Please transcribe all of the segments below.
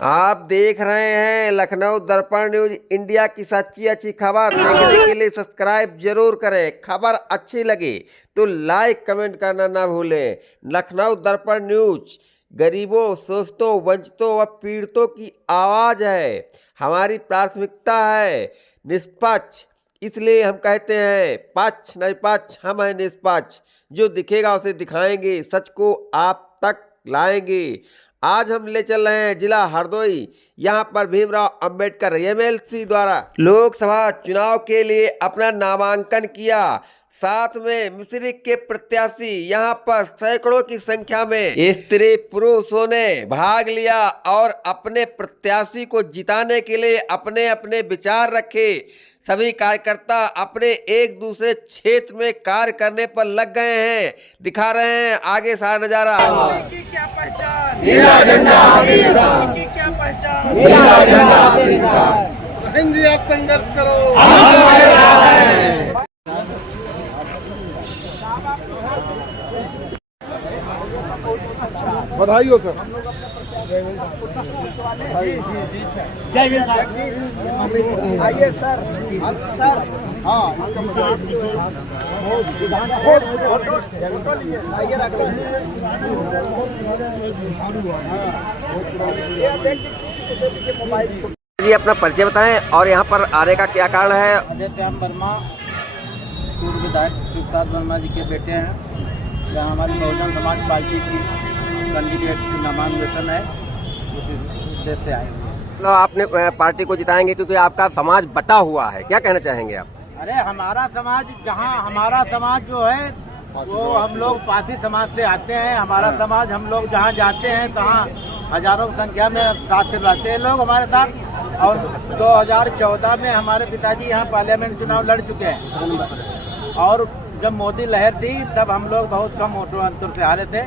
आप देख रहे हैं लखनऊ दर्पण न्यूज इंडिया की सच्ची अच्छी खबर। देखने के लिए सब्सक्राइब जरूर करें। खबर अच्छी लगे तो लाइक कमेंट करना ना भूलें। लखनऊ दर्पण न्यूज गरीबों, शोषितों, वंचितों व पीड़ितों की आवाज़ है। हमारी प्राथमिकता है निष्पक्ष, इसलिए हम कहते हैं पक्ष नहीं पक्ष, हम हैं निष्पक्ष। जो दिखेगा उसे दिखाएंगे, सच को आप तक लाएंगे। आज हम ले चल रहे हैं जिला हरदोई। यहाँ पर भीमराव अंबेडकर एमएलसी द्वारा लोकसभा चुनाव के लिए अपना नामांकन किया। साथ में मिश्रिख के प्रत्याशी यहाँ पर सैकड़ों की संख्या में स्त्री पुरुषों ने भाग लिया और अपने प्रत्याशी को जिताने के लिए अपने अपने विचार रखे। सभी कार्यकर्ता अपने एक दूसरे क्षेत्र में कार्य करने पर लग गए हैं। दिखा रहे हैं आगे सारा नजारा। की क्या पहचान, नीला झंडा हमेशा, की क्या पहचान, नीला झंडा हमेशा। हिंदी आप संघर्ष करो। हमारे साथ है। बधाई हो सर। आइए सर। सर हाँ आइए रखो। जी अपना परिचय बताएं और यहाँ पर आने का क्या कारण है। अजय श्याम वर्मा पूर्व विधायक शिवपाल वर्मा जी के बेटे हैं। यहाँ हमारी बहुजन समाज पार्टी की कैंडिडेट की नामांकन है, उस उद्देश्य से आए हुए हैं। मतलब आपने पार्टी को जिताएंगे क्योंकि आपका समाज बटा हुआ है, क्या कहना चाहेंगे आप? अरे हमारा समाज, जहाँ हमारा समाज जो है वो हम लोग पासी समाज से आते हैं। हमारा समाज, हम लोग जहाँ जाते हैं तहाँ हजारों की संख्या में साथ रहते हैं लोग हमारे साथ। और 2014 में हमारे पिताजी यहाँ पार्लियामेंट चुनाव लड़ चुके हैं और जब मोदी लहर थी तब हम लोग बहुत कम वोटों अंतर से हारे थे।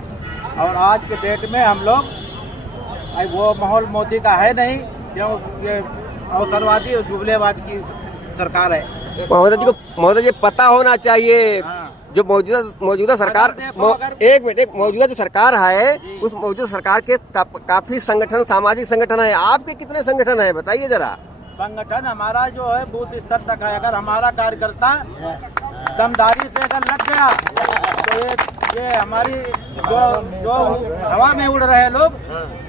और आज के डेट में हम लोग, वो माहौल मोदी का है नहीं, क्यों ये अवसरवादी और जुबलेबाज की सरकार है। महोदय जी पता होना चाहिए। हाँ। जो मौजूदा सरकार, एक मिनट, मौजूदा जो सरकार है उस मौजूदा सरकार के काफी संगठन, सामाजिक संगठन है। आपके कितने संगठन है बताइए जरा। संगठन हमारा जो है बूथ स्तर तक है। अगर हमारा कार्यकर्ता दमदारी से अगर लग गया तो ये हमारी जो हवा में उड़ रहे लोग,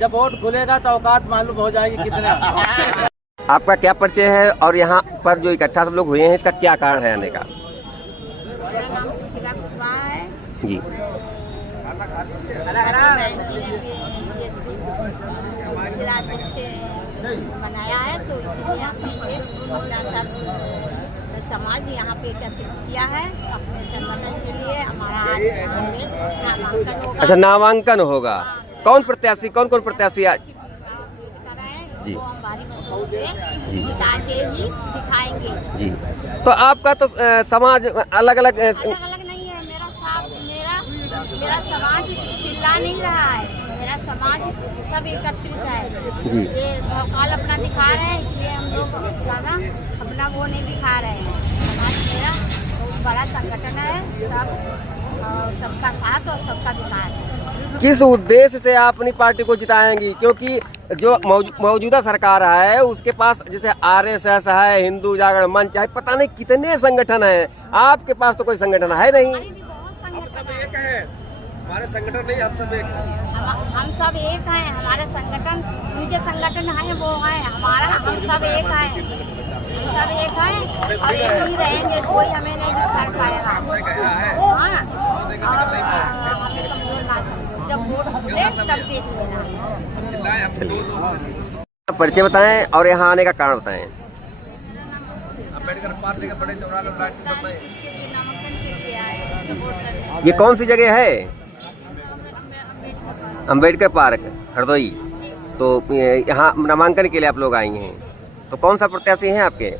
जब वोट खुलेगा तो औकात मालूम हो जाएगी कितना। आपका क्या परिचय है और यहाँ पर जो इकट्ठा सब लोग हुए हैं इसका क्या कारण है आने का? मेरा नाम प्रतिभा कुशवाहा है जी। जिलाध्यक्ष बनाया है, तो इसलिए हमने अपना सब समाज यहाँ पे एकत्रित किया है अपने संगठन के लिए। हमारा आज नामांकन होगा। अच्छा, नामांकन होगा। कौन प्रत्याशी, कौन कौन प्रत्याशी आज? जी। वो हम भारी मतों से जिता के ही दिखाएंगे। जी। तो आपका तो समाज अलग अलग नहीं है। मेरा समाज चिल्ला नहीं रहा है। मेरा समाज सब एकत्रित है जी। ये भौकाल अपना दिखा रहे हैं, इसलिए हम लोग ज़्यादा अपना वो नहीं दिखा रहे हैं। समाज मेरा बहुत बड़ा संगठन है, सबका साथ और सबका विकास। किस उद्देश्य से आप अपनी पार्टी को जिताएंगी? क्योंकि जो मौजूदा सरकार है उसके पास जैसे आरएसएस है, हिंदू जागरण मंच है, पता नहीं कितने संगठन हैं। आपके पास तो कोई संगठन है नहीं। हम सब एक है, हमारे संगठन नहीं, हम सब एक हैं। हम सब एक हैं। हमारे संगठन, उनके संगठन है वो है, हमारा हम सब एक हैं। हम सब एक हैं और एक ही रहेंगे। कोई हमें नहीं बिछाड़ पाएगा। हाँ, हमें कमजोर ना समझो। जब वोट खुले तब देख लेना। परिचय बताएं और यहाँ आने का कारण बताएं। अम्बेडकर पार्क के बड़े चौराहे में नामांकन के लिए आए, सपोर्ट करने। ये कौन सी जगह है? अंबेडकर पार्क हरदोई। तो यहाँ नामांकन के लिए आप लोग आई हैं, तो कौन सा प्रत्याशी हैं आपके?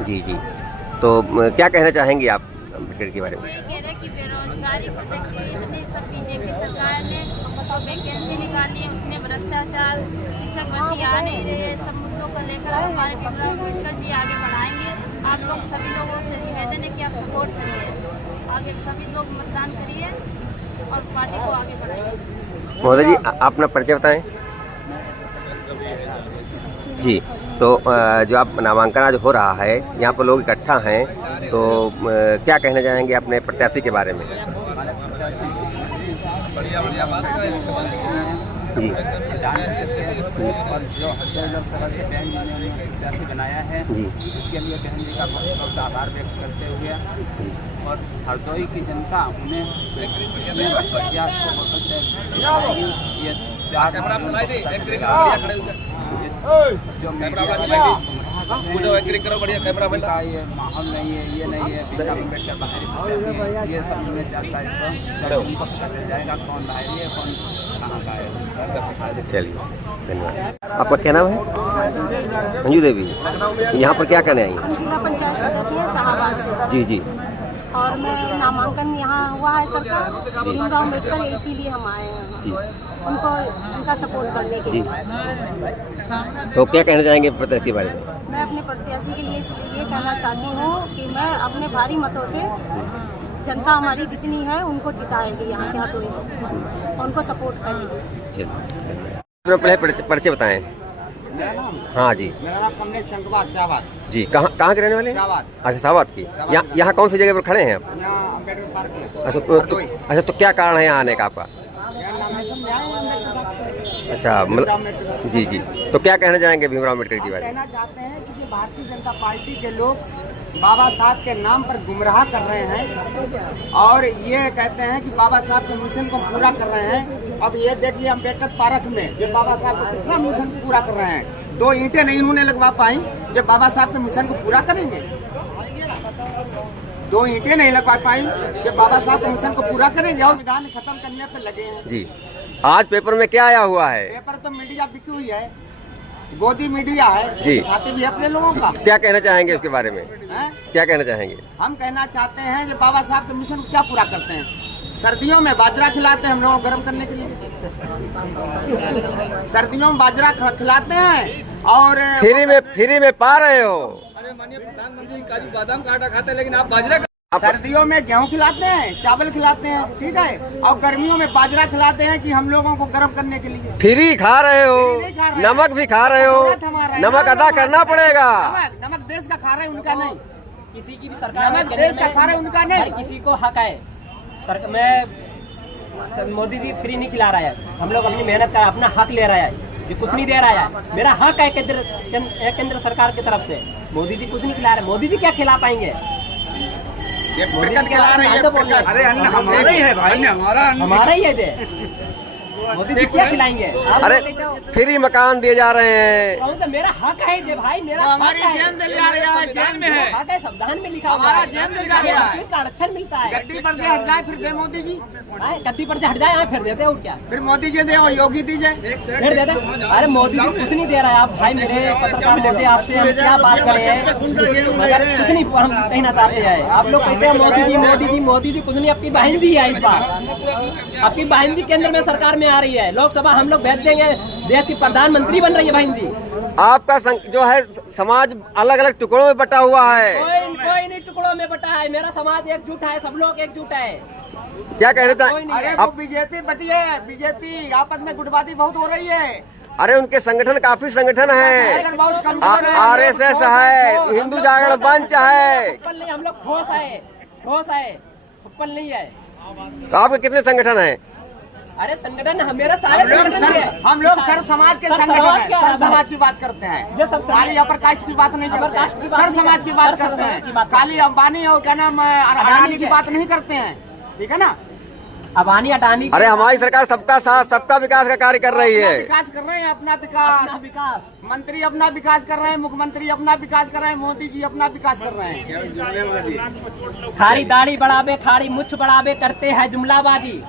जी जी। तो क्या कहना चाहेंगे आप अम्बेडकर के बारे में? कह रहे कि बेरोजगारी को देखते हुए इतने सब बीजेपी सरकार ने तो वैकेंसी निकाली है, उसमें भ्रष्टाचार, शिक्षक भर्ती आ नहीं रही है। सब मुद्दों को लेकर हमारे भीमराव अम्बेडकर जी आगे बढ़ाएंगे। आप लोग सभी लोगों से निवेदन है कि आप सपोर्ट करिए, आगे सभी लोग मतदान करिए और पार्टी को आगे बढ़ाइए। महोदय जी अपना परिचय बताएं। जी, तो जो आप नामांकन आज हो रहा है, यहाँ पर लोग इकट्ठा हैं, तो क्या कहना चाहेंगे अपने प्रत्याशी के बारे में? बढ़िया बढ़िया बात है। जी और जो हरदोई लोकसभा से बहन जी ने उन्हें प्रत्याशी बनाया है, जी इसके लिए बहन जी का बहुत बहुत आभार व्यक्त करते हुए और हरदोई की जनता उन्हें बढ़िया अच्छे वोटों से जिताएगी। ये चार कैमरा बुलाई दे, एंकरिंग करो बढ़िया खड़े होकर। जो कैमरा मीडिया बुलाई दे, पूछो एंकरिंग करो बढ़िया कैमरा बुलाई। का ये माहौल नहीं है, ये नहीं है, भीमराव अम्बेडकर बाहरी विद्यार्थी है, ये सब उन्हें 4 तारीख को सब उनको पता चल जाएगा कौन बाहरी है कौन कहाँ का है। चलिए, धन्यवाद। आपका क्या नाम है? मंजू देवी। यहाँ पर क्या करने आई हैं? हम जिला पंचायत सदस्य हैं शाहबाद से। जी जी और मैं नामांकन यहाँ हुआ है सरकार भीमराव अम्बेडकर, इसीलिए हम आए हैं जी उनको उनका सपोर्ट करने के जी। लिए। तो क्या कहना चाहेंगे प्रत्याशी के बारे में? मैं अपने प्रत्याशी के लिए इसलिए ये कहना चाहती हूँ कि मैं अपने भारी मतों से जनता हमारी जितनी है उनको जिताएगी यहाँ से हरदोई से, और उनको सपोर्ट करेगी। चलिए, अपना पहले परिचय बताएं। मेरा नाम हाँ जी मेरा नाम कमलेश शंकरवार शाहबाद। जी। कहाँ के रहने वाले हैं? शाहबाद। अच्छा, शाहबाद की। यहाँ कौन सी जगह पर खड़े हैं आप? यहाँ अम्बेडकर पार्क में। अच्छा, तो क्या कारण है यहाँ आने का आपका? यहाँ नॉमिनेशन में आए हैं अम्बेडकर साहब। अच्छा, मतलब जी जी। तो क्या कहना चाहेंगे भीमराव अम्बेडकर जी हम बारे में? कहना चाहते हैं कि जो भारतीय जनता पार्टी के लोग बाबा साहब के नाम पर गुमराह कर रहे हैं और ये कहते हैं कि बाबा साहब के मिशन को पूरा कर रहे हैं। अब ये देखिए अम्बेडकर पार्क में जो बाबा साहब का कितना मिशन पूरा कर रहे हैं, 2 ईंटें नहीं इन्होंने लगवा पाई जो बाबा साहब के मिशन को पूरा करेंगे। 2 ईंटें नहीं लगवा पाई जो बाबा साहब के मिशन को पूरा करेंगे और विधान खत्म करने पर लगे हैं। जी, आज पेपर में क्या आया हुआ है? पेपर तो मीडिया बिकी हुई है, गोदी मीडिया है जी। खाते भी अपने लोगों का। क्या कहना चाहेंगे उसके बारे में? हैं? क्या कहना चाहेंगे? हम कहना चाहते हैं कि बाबा साहब के मिशन को क्या पूरा करते हैं? सर्दियों में बाजरा खिलाते हैं हम लोगों को गर्म करने के लिए, सर्दियों में बाजरा खिलाते हैं और फ्री में पा रहे हो। अरे माननीय प्रधानमंत्री काजू बादाम का आटा खाते हैं, लेकिन आप बाजरा सर्दियों में गेहूं खिलाते हैं, चावल खिलाते हैं, ठीक है, और गर्मियों में बाजरा खिलाते हैं कि हम लोगों को गर्म करने के लिए। फ्री खा रहे हो, फ्री नहीं खा रहे हैं। नमक भी खा रहे हो, जरूरत हमारा है। नमक अदा करना पड़ेगा। नमक देश का खा रहे हैं, उनका नहीं। किसी की भी सरकार नमक देश का खा रहे हैं, उनका हर नहीं। किसी को हक है। मोदी जी फ्री नहीं खिला रहा है, हम लोग अपनी मेहनत कर अपना हक ले रहा है, ये कुछ नहीं दे रहा है। मेरा हक है केंद्र सरकार की तरफ से। मोदी जी कुछ नहीं खिला रहे, मोदी जी क्या खिला पाएंगे? ये प्रकट खिला रहे हैं। अरे अन्न हमारा ही है भाई, हमारा ही है ये। मोदी जी क्या खिलाएंगे? आप अरे लोग कहते हो, फ्री मकान दिए जा रहे हैं। कहूँ तो मेरा हक है ये भाई, मेरा हमारी हक है। जेल में जा रहा है, जेल में है, हक है, संविधान में लिखा हुआ हमारा है। जेल में जा रहा है। हर चीज का आरक्षण मिलता है। गद्दी पर से हट जाए फिर दे मोदी जी, गद्दी पर से हट जाए फिर देते और क्या? फिर मोदी जी दे और योगी दीजिए। फिर देते। अरे मोदी जी कुछ नहीं दे रहा है। आप भाई मेरे पत्रकार मोदी, आपसे हम क्या बात करें, मगर कुछ नहीं हम कहना चाहते हैं। आप लोग कहते हैं मोदी जी मोदी जी मोदी जी, कुछ नहीं। आपकी बहन जी है इस बार, आपकी बहन जी केंद्र में सरकार में आ रही है, लोकसभा हम लोग भेज देंगे, देश की प्रधानमंत्री बन रही है बहन जी। आपका जो है समाज अलग अलग टुकड़ों में बटा हुआ है। कोई नहीं टुकड़ों में बटा है, मेरा समाज एकजुट है, सब लोग एकजुट है। क्या कह रहे कोई नहीं थे है। वो बीजेपी बटी है, बीजेपी आपस में गुटबाजी बहुत हो रही है। अरे उनके संगठन काफी संगठन है, बहुत कमजोर है। RSS है, हिंदू जागरण मंच है। उत्पल नहीं, हम लोग ठोस है, ठोस है, उत्पल नहीं है। तो आपके कितने संगठन हैं? अरे संगठन मेरा सारे संगठन है। हम लोग सर समाज के संगठन हैं, सर समाज की बात करते हैं, जो सब खाली अपर कास्ट की बात नहीं करते कास्ट की हैं, बात सर नहीं समाज की करते, बात सर करते समाज की हैं, बात खाली अंबानी और क्या नाम अडानी की के। बात नहीं करते हैं, ठीक है ना। अबानी अडानी अरे हमारी सरकार सबका साथ सबका विकास का कार्य कर रही है। विकास कर रहे हैं, अपना विकास, मंत्री अपना विकास कर रहे हैं, मुख्यमंत्री अपना विकास कर रहे हैं, मोदी जी अपना विकास कर रहे हैं। खारी दाढ़ी बढ़ावे, खारी मुछ बढ़ावे करते हैं जुमलाबाजी।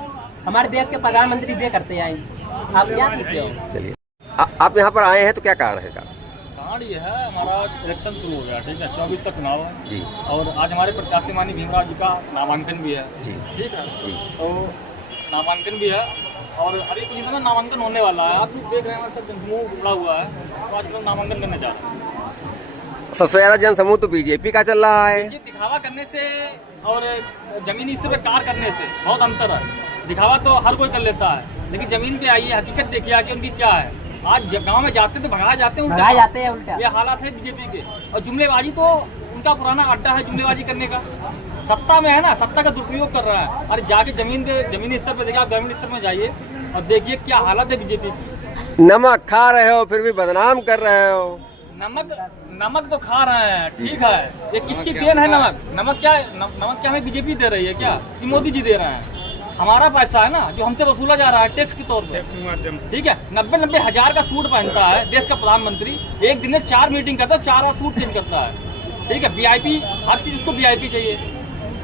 हमारे देश के प्रधानमंत्री जी करते हैं। आप क्या कहते हो? चलिए, आप यहाँ पर आए हैं तो क्या कारण है? कारण ये है, हमारा इलेक्शन शुरू हो गया, ठीक है, 24 का चुनाव है जी। और आज हमारे प्रत्याशी माननीय भीमराव जी का नामांकन भी है, जी। ठीक है जी। तो नामांकन भी है और अभी कुछ समय नामांकन होने वाला है। आप भी देख रहे हैं हमारे तक जनसमूह जुड़ा हुआ है, तो आज लोग नामांकन करने जा रहे हैं। सबसे ज्यादा जनसमूह तो बीजेपी का चल रहा है। ये दिखावा करने से और जमीनी स्तर पर कार्य करने से बहुत अंतर है। दिखावा तो हर कोई कर लेता है, लेकिन जमीन पे आइए, हकीकत देखिए आगे उनकी क्या है। आज गांव में जाते तो भगाए जाते हैं, भगाए जाते हैं उल्टा। ये हालात है बीजेपी के। और जुमलेबाजी तो उनका पुराना अड्डा है जुमलेबाजी करने का। सत्ता में है ना, सत्ता का दुरुपयोग कर रहा है। और जाके जमीनी स्तर पे देखिए, आप ग्रामीण स्तर में जाइए और देखिए क्या हालत है बीजेपी की। नमक खा रहे हो फिर भी बदनाम कर रहे हो। नमक तो खा रहे हैं, ठीक है। ये किसकी देन है नमक? नमक क्या हमें बीजेपी दे रही है क्या, कि मोदी जी दे रहे हैं? हमारा पैसा है ना जो हमसे वसूला जा रहा है टैक्स के तौर पे, ठीक है। 90 हजार का सूट पहनता है देश का प्रधानमंत्री, एक दिन में 4 मीटिंग करता है, 4 और सूट चेंज करता है, ठीक है। वीआईपी हर चीज उसको वीआईपी चाहिए।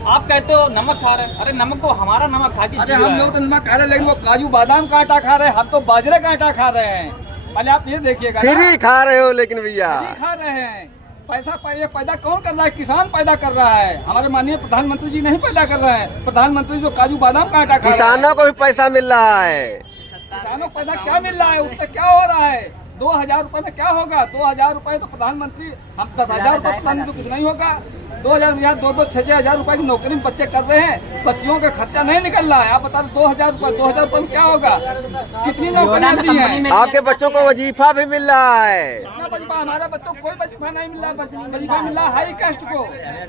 आप कहते हो नमक खा रहे हैं, अरे नमक तो हमारा नमक खा के अरे हम लोग तो नमक खा रहे हैं, लेकिन वो काजू बादाम का आटा खा रहे हैं, हम तो बाजरे का आटा खा रहे हैं। पहले आप ये देखिएगा, फ्री खा रहे हो लेकिन भैया, फ्री खा रहे हैं। पैसा ये पैदा कौन कर रहा है? किसान पैदा कर रहा है। हमारे माननीय प्रधानमंत्री जी नहीं पैदा कर रहे हैं। प्रधानमंत्री जो काजू बादाम का आटा खा रहे हैं। किसानों को भी पैसा मिल रहा है। किसानों को पैसा क्या मिल रहा है? उससे क्या हो रहा है? 2000 रुपए में क्या होगा? 2000 रुपए तो प्रधानमंत्री, हम 10,000 रुपए प्रधानमंत्री कुछ नहीं होगा। 2000 या 2-2, 6-6 हजार रुपए की नौकरी में बच्चे कर रहे हैं, बच्चियों का खर्चा नहीं निकल रहा है। आप बता 2000 रुपए में क्या होगा? कितनी नौकरियां दी हैं? आपके बच्चों को वजीफा भी मिल रहा है। कितना वजीफा? हमारे बच्चों को कोई वजीफा नहीं मिल रहा। वजीफा मिल रहा है हाई कास्ट को।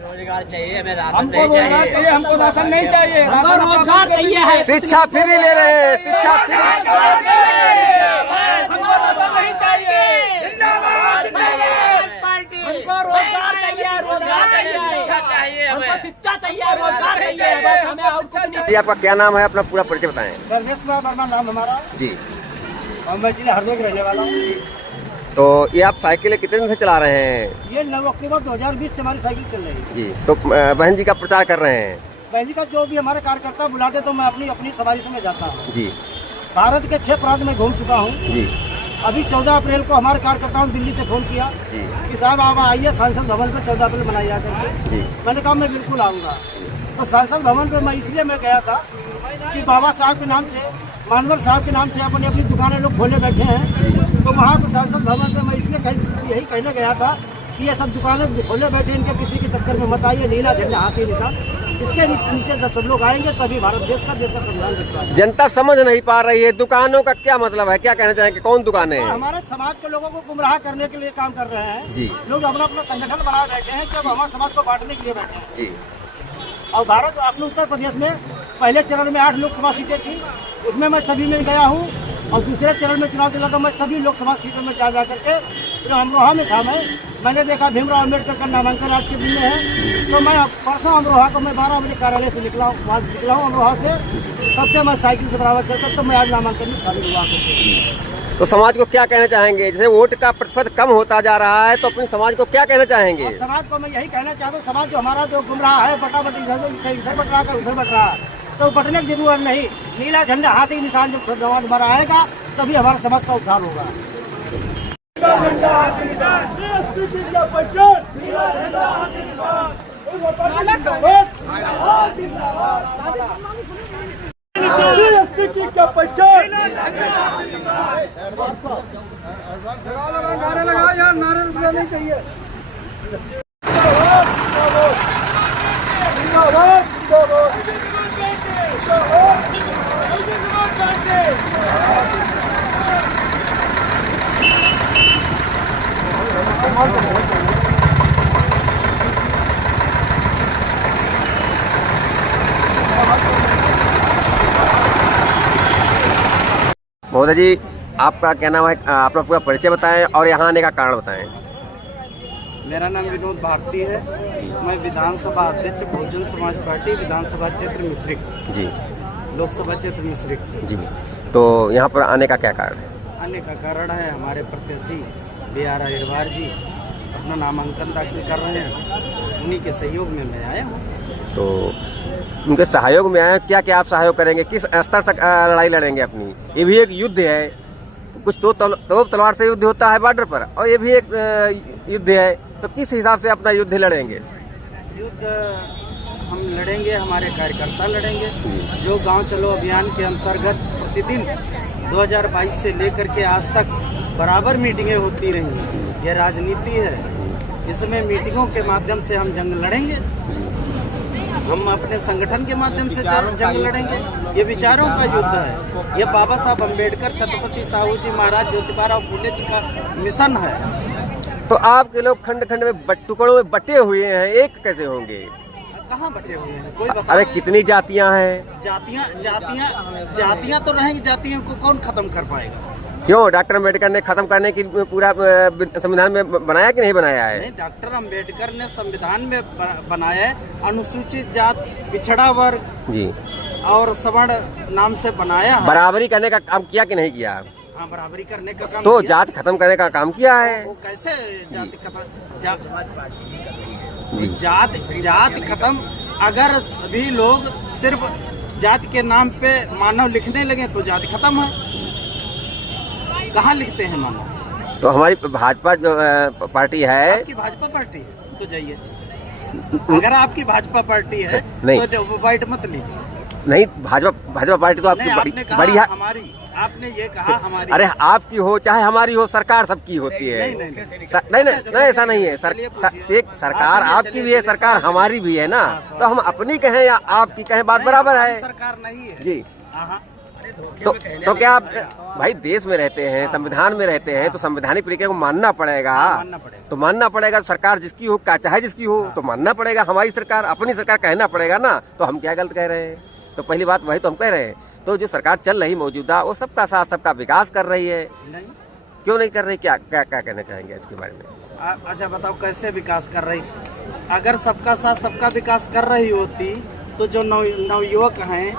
रोजगार चाहिए, हमें हमको रोजगार चाहिए, हमको राशन नहीं चाहिए। रोजगार चाहिए है। शिक्षा फ्री ले रहे हैं, शिक्षा फ्री। हमको राशन नहीं चाहिए। हमको रोजगार चाहिए, रोजगार चाहिए, हमको शिक्षा चाहिए, रोजगार चाहिए, हमें और कुछ नहीं। जी आपका क्या नाम है, अपना पूरा परिचय बताएं। सर्वेश कुमार वर्मा नाम हमारा जी। और मैं जिला हरदोई का रहने वाला हूँ। तो ये आप साइकिल कितने दिन से चला रहे हैं? ये 9 अक्टूबर 2020 से हमारी साइकिल चल रही है। जी। तो बहन जी का प्रचार कर रहे हैं। बहन जी का जो भी हमारे कार्यकर्ता बुलाते तो मैं अपनी सवारी से मैं जाता हूँ। जी। भारत के 6 प्रांत में घूम चुका हूँ। जी। अभी 14 अप्रैल को हमारे कार्यकर्ताओं ने दिल्ली से फोन किया जी। कि साहब आप आइए सांसद भवन पे 14 अप्रैल मनाई जा करके। जी। मैंने कहा मैं बिल्कुल आऊँगा। तो सांसद भवन पे मैं इसलिए मैं गया था कि बाबा साहब के नाम से, मानवर साहब के नाम से अपनी दुकानें लोग खोले बैठे हैं। तो वहाँ पर सांसद भवन पे मैं इसलिए यही कहने गया था कि ये सब दुकानें खोले बैठे, इनके किसी के चक्कर में मत आइए। नीला झंडा हाथी निशान, इसके नीचे जब सब लोग आएंगे तभी भारत देश का संविधान बचता है। जनता समझ नहीं पा रही है दुकानों का क्या मतलब है, क्या कहना चाहेंगे? कौन दुकानें हैं? हमारे समाज के लोगों को गुमराह करने के लिए काम कर रहे हैं जी। लोग अपना अपना संगठन बना बैठे हैं कि हमारे समाज को बांटने के लिए बैठे हैं। जी। और भारत अपने उत्तर प्रदेश में पहले चरण में 8 लोकसभा सीटें थी, उसमें मैं सभी में गया हूँ। और दूसरे चरण में चुनाव दिला तो मैं सभी लोकसभा सीटों में जा करके फिर अमरोहा में था। मैंने देखा भीमराव अम्बेडकर का नामांकन आज के दिन में है। तो मैं परसों अमरोहा को मैं 12 बजे कार्यालय से निकला हूँ अमरोहा से। तब से मैं साइकिल से बराबर चलता, तो मैं आज नामांकन में शामिल हुआ करके। तो समाज को क्या कहना चाहेंगे? जैसे वोट का प्रतिशत कम होता जा रहा है, तो अपने समाज को क्या कहना चाहेंगे? समाज को मैं यही कहना चाहता हूँ, समाज जो हमारा जो गुमराह है, बटाबटी इधर बट रहा है उधर बट रहा है, तो बटने की जरूरत नहीं। नीला झंडा हाथी निशान जब जवान हमारा आएगा तभी हमारे समाज का उद्धार होगा। नारे लगाओ यार, नारे रुकना नहीं चाहिए। महोदय जी, आपका क्या नाम है, अपना पूरा परिचय बताएं और यहाँ आने का कारण बताएं। मेरा नाम विनोद भारती है। मैं विधानसभा अध्यक्ष बहुजन समाज पार्टी विधानसभा क्षेत्र मिश्रिक जी, लोकसभा क्षेत्र मिश्रिक से जी। तो यहाँ पर आने का क्या कारण है? आने का कारण है हमारे प्रत्याशी BR अहिरवार जी अपना नामांकन दाखिल कर रहे हैं, उन्हीं के सहयोग में मैं आया हूँ। तो उनके सहयोग में आए, क्या क्या आप सहयोग करेंगे? किस स्तर से लड़ाई लड़ेंगे अपनी? ये भी एक युद्ध है, कुछ तो तलवार से युद्ध होता है बॉर्डर पर, और ये भी एक युद्ध है। तो किस हिसाब से अपना युद्ध लड़ेंगे? युद्ध हम लड़ेंगे, हमारे कार्यकर्ता लड़ेंगे। जो गांव चलो अभियान के अंतर्गत प्रतिदिन 2022 से लेकर के आज तक बराबर मीटिंगें होती रही। ये राजनीति है, इसमें मीटिंगों के माध्यम से हम जंग लड़ेंगे। हम अपने संगठन के माध्यम से जंग लड़ेंगे। ये विचारों का युद्ध है। ये बाबा साहब अम्बेडकर, छत्रपति साहू जी महाराज, ज्योतिबा फुले जी का मिशन है। तो आपके लोग खंड खंड में टुकड़ों में बटे हुए हैं, एक कैसे होंगे? कहाँ बटे हुए हैं, कोई बता। अरे कितनी जातियां हैं? जातियां तो रहेंगी। जातियों को कौन खत्म कर पाएगा? क्यों डॉक्टर अम्बेडकर ने खत्म करने की पूरा संविधान में बनाया कि नहीं बनाया है? नहीं, डॉक्टर अम्बेडकर ने संविधान में बनाया है, अनुसूचित जात, पिछड़ा वर्ग जी और सवर्ण नाम से बनाया है। बराबरी करने का काम किया कि नहीं किया? हाँ, बराबरी करने का काम तो किया। जात खत्म करने का काम किया है। वो कैसे जाति खत्म? जी जात खत्म। अगर सभी लोग सिर्फ जाति के नाम पे मानव लिखने लगे तो जाति खत्म है। कहाँ लिखते हैं मानव? तो हमारी भाजपा जो पार्टी है, आपकी भाजपा पार्टी है तो जाइए। अगर आपकी भाजपा पार्टी है नहीं। तो बाइट मत लीजिए। नहीं, भाजपा पार्टी तो आपकी आपने कहा बड़ी है। हमारी, आपने ये कहा हमारी। अरे आपकी हो चाहे हमारी हो, सरकार सबकी होती है। नहीं, ऐसा नहीं है। सरकार आपकी भी है, सरकार हमारी भी है ना। तो हम अपनी कहें या आपकी कहें, बात बराबर है। सरकार नहीं है जी। तो क्या आप भाई देश में रहते हैं, संविधान में रहते हैं, तो संवैधानिक प्रक्रिया को मानना पड़ेगा। तो मानना पड़ेगा। सरकार जिसकी हो, चाहे जिसकी हो, तो मानना पड़ेगा। हमारी सरकार, अपनी सरकार कहना पड़ेगा ना। तो हम क्या गलत कह रहे हैं? तो पहली बात वही तो हम कह रहे हैं। तो जो सरकार चल रही मौजूदा, वो सबका साथ सबका विकास कर रही है। क्यों नहीं कर रही? क्या क्या क्या कहना चाहेंगे इसके बारे में? अच्छा बताओ, कैसे विकास कर रही? अगर सबका साथ सबका विकास कर रही होती तो जो नवयुवक हैं,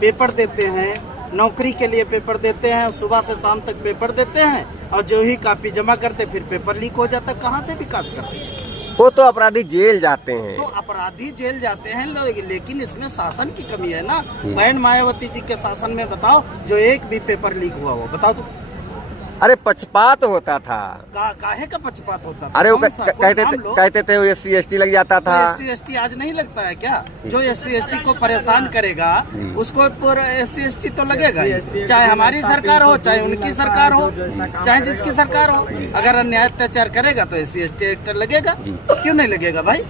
पेपर देते हैं, नौकरी के लिए पेपर देते हैं, सुबह से शाम तक पेपर देते हैं, और जो ही कॉपी जमा करते फिर पेपर लीक हो जाता, कहाँ से विकास करते हैं? वो तो अपराधी जेल जाते हैं। तो अपराधी जेल जाते हैं, लेकिन इसमें शासन की कमी है ना। बहन मायावती जी के शासन में बताओ जो एक भी पेपर लीक हुआ हो, बताओ तो। अरे पक्षपात होता था। काहे का पक्षपात होता था? अरे वो कहते थे SC ST लग जाता था। SC ST आज नहीं लगता है क्या? जो SC ST को परेशान करेगा उसको SC ST तो लगेगा ही। चाहे हमारी सरकार हो, चाहे उनकी सरकार हो, चाहे जिसकी सरकार हो। अगर अन्याय अत्याचार करेगा तो SC ST एक्ट लगेगा। क्यों नहीं लगेगा भाई?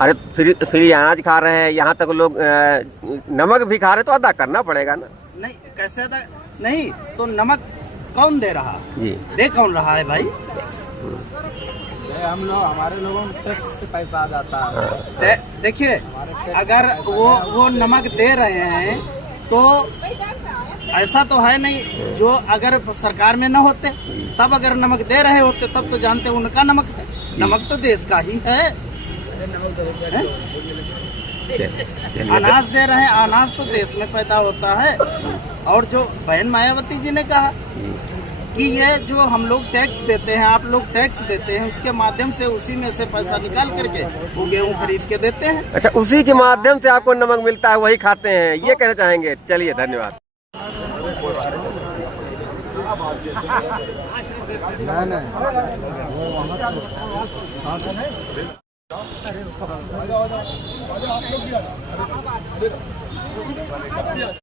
अरे फ्री अनाज खा रहे हैं, यहाँ तक लोग नमक भी खा रहे, तो अदा करना पड़ेगा ना। नहीं, कैसे अदा? नहीं तो नमक कौन दे रहा जी? दे कौन रहा है भाई? हम लोग, हमारे लोगों में टैक्स से पैसा आ जाता है। देखिए, अगर वो नमक दे रहे हैं तो ऐसा तो है नहीं। जो अगर सरकार में न होते तब अगर नमक दे रहे होते तब तो जानते उनका नमक है। नमक तो देश का ही है। अनाज दे रहे हैं, अनाज तो देश में पैदा होता है। और जो बहन मायावती जी ने कहा कि ये जो हम लोग टैक्स देते हैं, आप लोग टैक्स देते हैं, उसके माध्यम से उसी में से पैसा निकाल करके वो गेहूँ खरीद के देते हैं। अच्छा, उसी के माध्यम से आपको नमक मिलता है, वही खाते हैं, ये कहना चाहेंगे? चलिए, धन्यवाद। नहीं